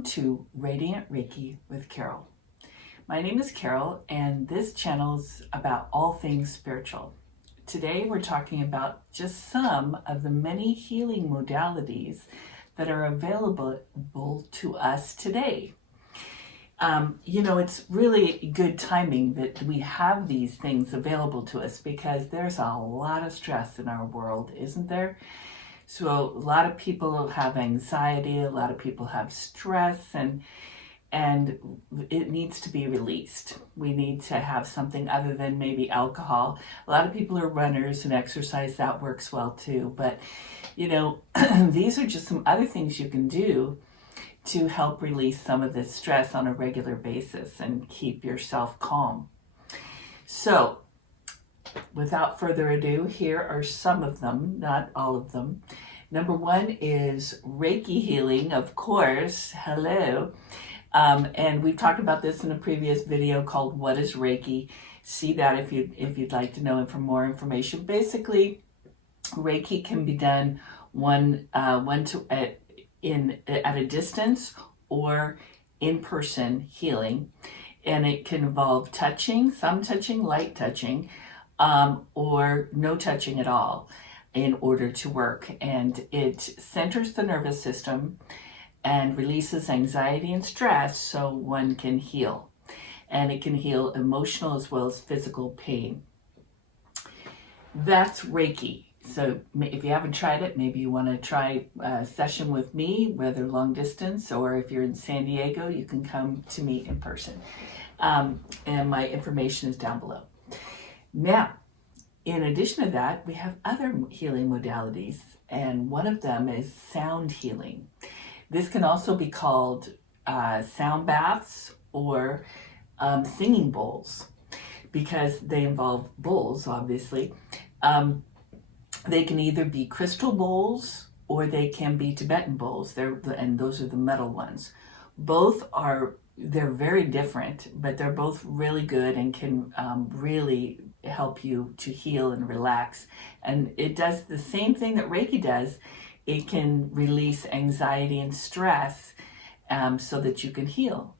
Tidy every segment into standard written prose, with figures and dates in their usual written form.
Welcome to Radiant Reiki with Carol. My name is Carol, and this channel is about all things spiritual. Today we're talking about just some of the many healing modalities that are available to us today. It's really good timing that we have these things available to us because there's a lot of stress in our world, isn't there? So a lot of people have anxiety, a lot of people have stress, and it needs to be released. We need to have something other than maybe alcohol. A lot of people are runners and exercise, that works well too. But, these are just some other things you can do to help release some of this stress on a regular basis and keep yourself calm. So, without further ado, here are some of them, not all of them. Number one is Reiki healing, of course. Hello. And we've talked about this in a previous video called What is Reiki? See that if you'd like to know more information. Basically, Reiki can be done at a distance or in-person healing. And it can involve touching, some touching, light touching, or no touching at all in order to work. And it centers the nervous system and releases anxiety and stress so one can heal. And it can heal emotional as well as physical pain. That's Reiki. So if you haven't tried it, maybe you want to try a session with me, whether long distance, or if you're in San Diego, you can come to me in person. And my information is down below. Now, in addition to that, we have other healing modalities, and one of them is sound healing. This can also be called sound baths or singing bowls, because they involve bowls, obviously. They can either be crystal bowls or they can be Tibetan bowls, and those are the metal ones. They're very different, but they're both really good and can really help you to heal and relax. And it does the same thing that Reiki does. It can release anxiety and stress so that you can heal.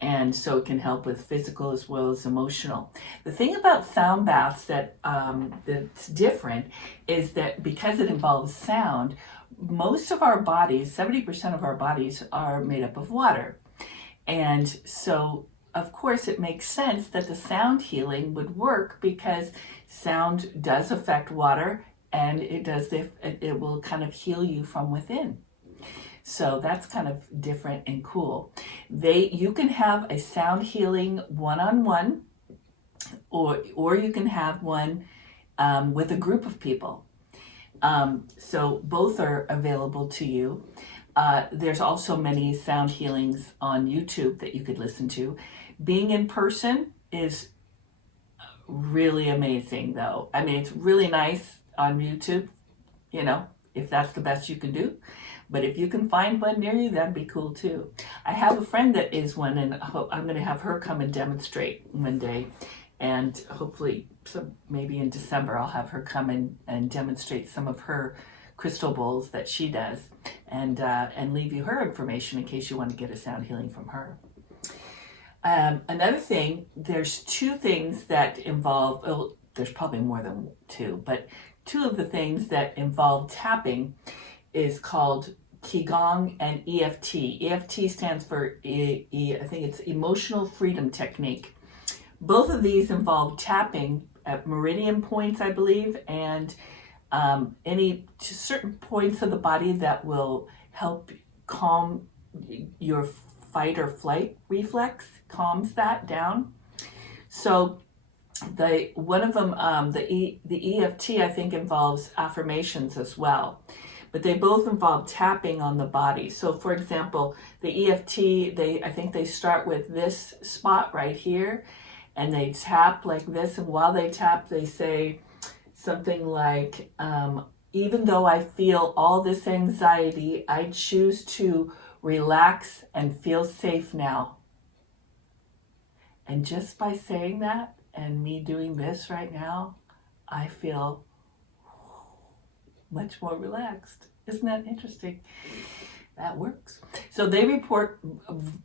And so it can help with physical as well as emotional. The thing about sound baths that's different is that because it involves sound, most of our bodies, 70% of our bodies, are made up of water. And so, of course, it makes sense that the sound healing would work because sound does affect water, and it will kind of heal you from within. So that's kind of different and cool. You can have a sound healing one-on-one, or you can have one with a group of people. So both are available to you. There's also many sound healings on YouTube that you could listen to. Being in person is really amazing, though. I mean, it's really nice on YouTube, if that's the best you can do. But if you can find one near you, that'd be cool too. I have a friend that is one, and I'm going to have her come and demonstrate one day. And hopefully, maybe in December, I'll have her come and demonstrate some of her crystal bowls that she does, and leave you her information in case you want to get a sound healing from her. Another thing, there's two things that involve, there's probably more than two, but two of the things that involve tapping is called Qigong and EFT. EFT stands for, I think it's Emotional Freedom Technique. Both of these involve tapping at meridian points, I believe, and any certain points of the body that will help calm your fight or flight reflex, calms that down. So one of them, the EFT, I think, involves affirmations as well. But they both involve tapping on the body. So for example, the EFT, I think they start with this spot right here, and they tap like this. And while they tap, they say something like, even though I feel all this anxiety, I choose to relax and feel safe now. And just by saying that and me doing this right now, I feel much more relaxed. Isn't that interesting? That works. So they report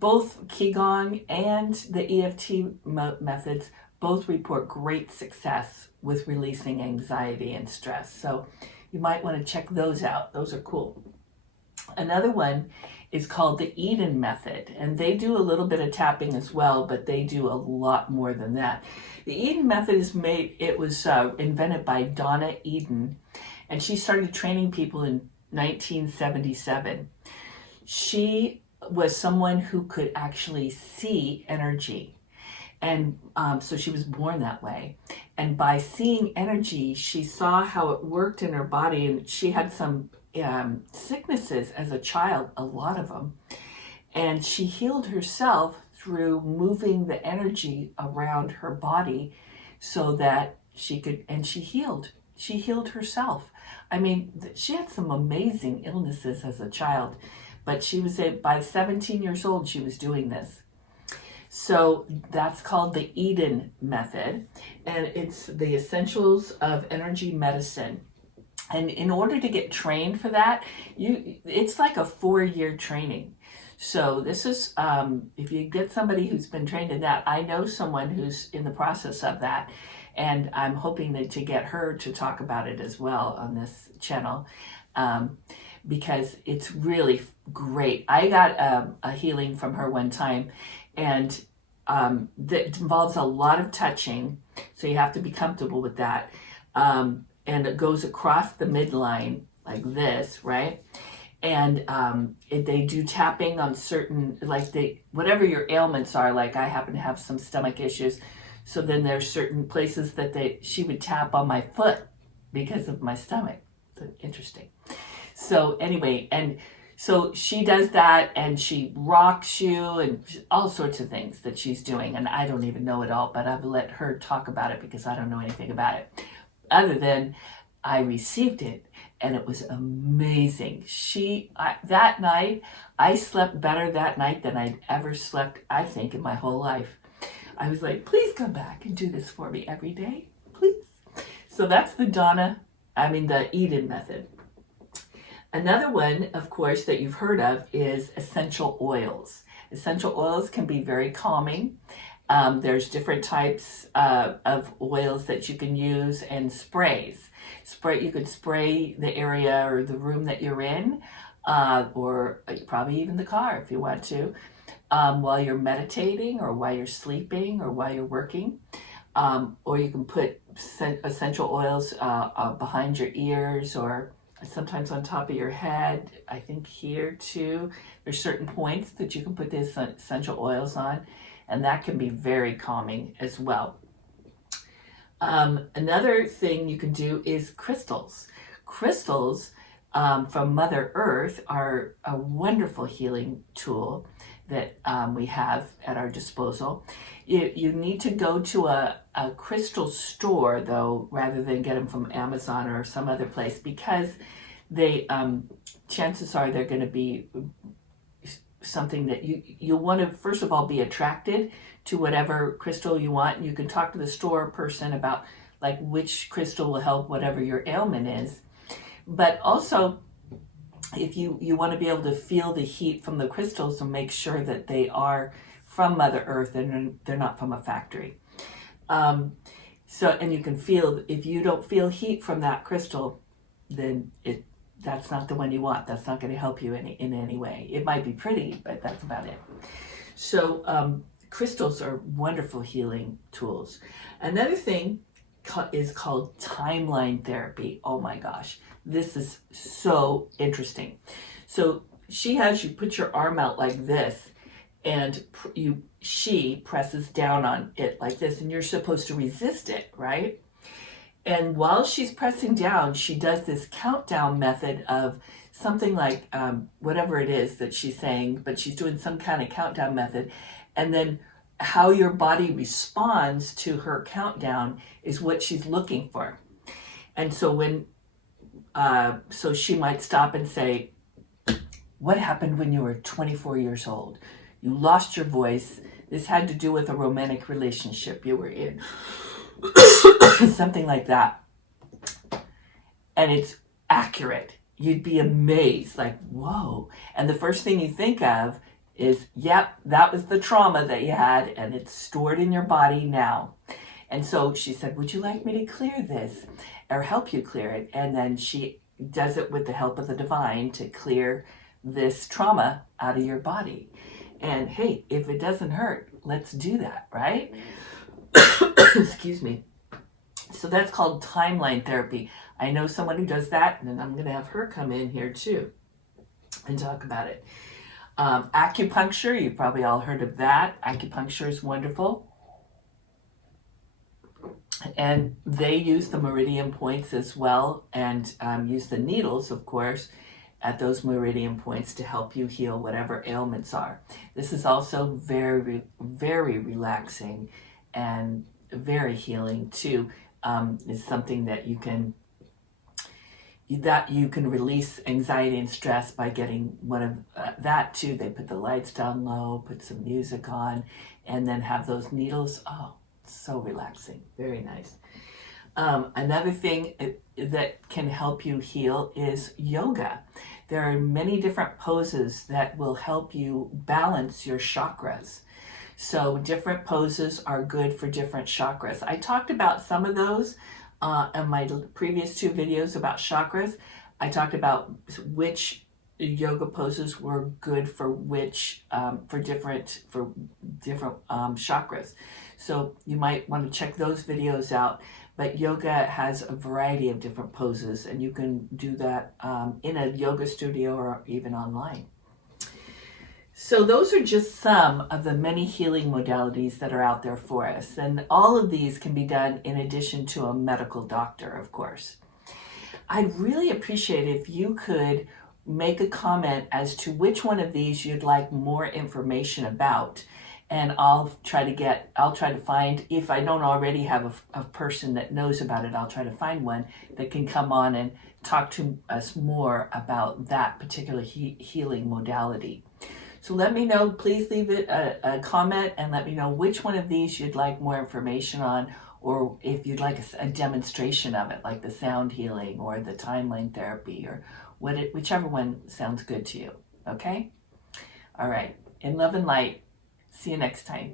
both Qigong and the EFT methods both report great success with releasing anxiety and stress. So you might want to check those out. Those are cool. Another one is called the Eden method, and they do a little bit of tapping as well, but they do a lot more than that. The Eden method was invented by Donna Eden, and she started training people in 1977. She was someone who could actually see energy. And so she was born that way. And by seeing energy, she saw how it worked in her body. And she had some sicknesses as a child, a lot of them. And she healed herself through moving the energy around her body so that she could, and she healed. She healed herself. I mean, she had some amazing illnesses as a child, but she was, by 17 years old, she was doing this. So that's called the Eden method, and it's the essentials of energy medicine. And in order to get trained for that, it's like a 4-year training. So this is, if you get somebody who's been trained in that, I know someone who's in the process of that, and I'm hoping to get her to talk about it as well on this channel, because it's really great. I got a healing from her one time, and that involves a lot of touching, so you have to be comfortable with that. And it goes across the midline like this, right? And they do tapping on certain, whatever your ailments are. Like I happen to have some stomach issues, so then there's certain places that she would tap on my foot because of my stomach. Interesting. So anyway, and so she does that, and she rocks you and all sorts of things that she's doing. And I don't even know it all, but I've let her talk about it because I don't know anything about it. Other than I received it, and it was amazing. That night, I slept better that night than I'd ever slept, I think, in my whole life. I was like, please come back and do this for me every day, please. So that's the Eden method. Another one, of course, that you've heard of is essential oils. Essential oils can be very calming. There's different types of oils that you can use, and sprays. You could spray the area or the room that you're in, or probably even the car if you want to, while you're meditating or while you're sleeping or while you're working. Or you can put essential oils behind your ears, or sometimes on top of your head. I think here too, there's certain points that you can put the essential oils on, and that can be very calming as well. Another thing you can do is crystals. Crystals from Mother Earth are a wonderful healing tool that we have at our disposal. You need to go to a crystal store, though, rather than get them from Amazon or some other place, because they chances are they're going to be something that you want to, first of all, be attracted to whatever crystal you want. And you can talk to the store person about like which crystal will help whatever your ailment is. But also, if you want to be able to feel the heat from the crystals, and make sure that they are from Mother Earth and they're not from a factory. And you can feel, if you don't feel heat from that crystal, then that's not the one you want. That's not going to help you in any way. It might be pretty, but that's about it. So crystals are wonderful healing tools. Another thing is called timeline therapy. Oh my gosh, this is so interesting. So she has you put your arm out like this, and she presses down on it like this, and you're supposed to resist it, right? And while she's pressing down, she does this countdown method of something like whatever it is that she's saying, but she's doing some kind of countdown method. And then how your body responds to her countdown is what she's looking for. And so so she might stop and say, what happened when you were 24 years old? You lost your voice. This had to do with a romantic relationship you were in. Something like that. And it's accurate. you'd be amazed, like, whoa. And the first thing you think of is, yep, that was the trauma that you had, and it's stored in your body now. And so she said, would you like me to clear this or help you clear it? And then she does it with the help of the divine to clear this trauma out of your body. And hey, if it doesn't hurt, let's do that, right? Excuse me. So that's called timeline therapy. I know someone who does that, and I'm going to have her come in here too and talk about it. Acupuncture, you've probably all heard of that. Acupuncture is wonderful. And they use the meridian points as well, and use the needles, of course, at those meridian points to help you heal whatever ailments are. This is also very, very relaxing and very healing too. It's something that you can release anxiety and stress by getting one of that too. They put the lights down low, put some music on, and then have those needles. Oh, so relaxing, very nice. Another thing that can help you heal is yoga. There are many different poses that will help you balance your chakras. So different poses are good for different chakras. I talked about some of those in my previous 2 videos about chakras. I talked about which yoga poses were good for which for different chakras. So you might want to check those videos out. But yoga has a variety of different poses, and you can do that in a yoga studio or even online. So those are just some of the many healing modalities that are out there for us. And all of these can be done in addition to a medical doctor, of course. I'd really appreciate if you could make a comment as to which one of these you'd like more information about. And I'll try to find, if I don't already have a person that knows about it, I'll try to find one that can come on and talk to us more about that particular healing modality. So let me know, please leave it a comment and let me know which one of these you'd like more information on, or if you'd like a demonstration of it, like the sound healing or the timeline therapy, or whichever one sounds good to you, okay? All right, in love and light, see you next time.